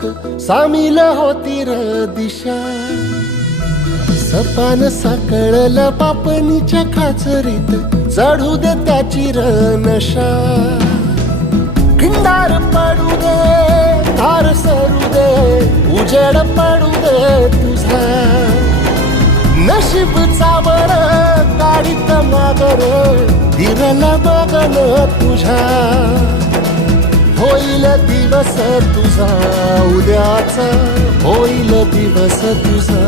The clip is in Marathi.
सुख सामील होती र दिशा. सपान साकळलं पापणीच्या खाचरीत चढू दे त्याची र नशा. खिंडार पडू दे तार सरू दे उजेड पडू दे तुझा. नशीब चावळ गाडीत मागर हिरल बघन तुझ्या. होईल दिवस तुझा उद्याचा होईल दिवस तुझा